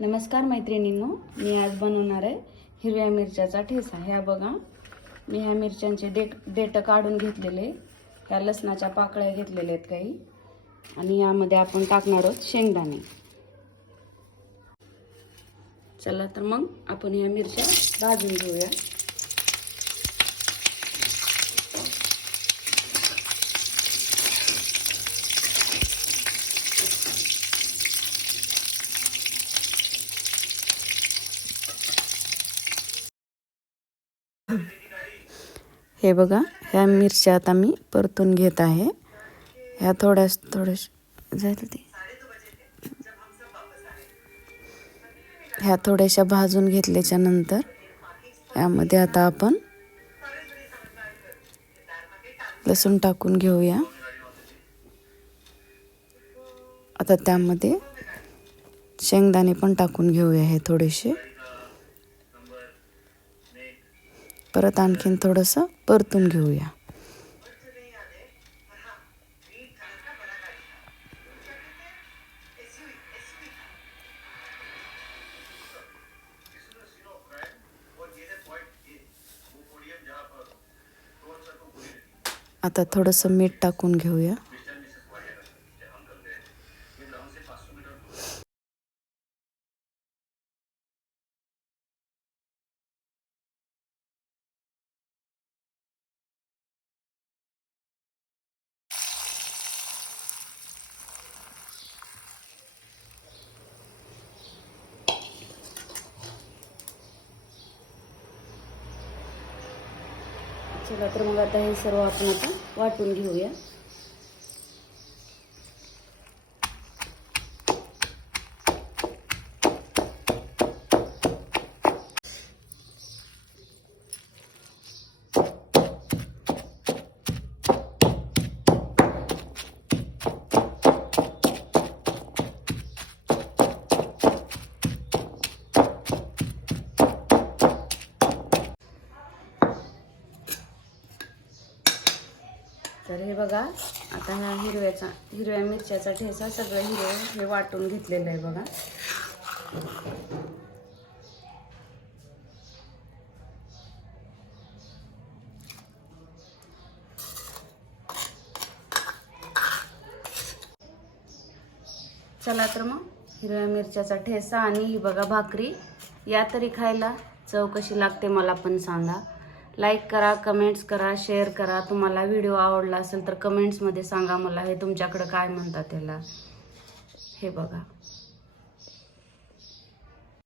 नमस्कार मैत्रिणींनो, मी आज बनवणार आहे हिरव्या मिरच्याचा ठेचा। ह्या बघा, मी ह्या मिरच्यांचे देठ काढून घेतलेले, ह्या लसणाच्या पाकळ्या घेतलेल्या आहेत काही, आणि यामध्ये आपण टाकणार आहोत शेंगदाणे। चला तर मग आपण ह्या मिरच्या भाजून घेऊया। हे बघा, ह्या मिरच्या आता मी परतून घेत आहे। ह्या थोड्याशा जायला ते ह्या थोड्याशा भाजून घेतल्याच्या नंतर यामध्ये आता आपण लसूण टाकून घेऊया। आता त्यामध्ये शेंगदाणे पण टाकून घेऊया हे थोडेसे। परत आणखीन थोडंसं परतून घेऊया। आता थोडंसं मीठ टाकून घेऊया। चला तर मग आता हे सर्व आपण आता वाटून घेऊया। तर हे बघा, आता ह्या हिरव्या मिरच्याचा ठेचा सगळं हिरवं हे वाटून घेतलेलं आहे बघा। चला तर मग हिरव्या मिरच्याचा ठेचा आणि ही बघा भाकरी, या तरी खायला चव कशी लागते मला पण सांगा। लाईक करा, कमेंट्स करा, शेअर करा। तुम्हाला व्हिडिओ आवडला असेल तर कमेंट्समध्ये सांगा मला, हे तुमच्याकडे काय म्हणतात त्याला। हे बघा।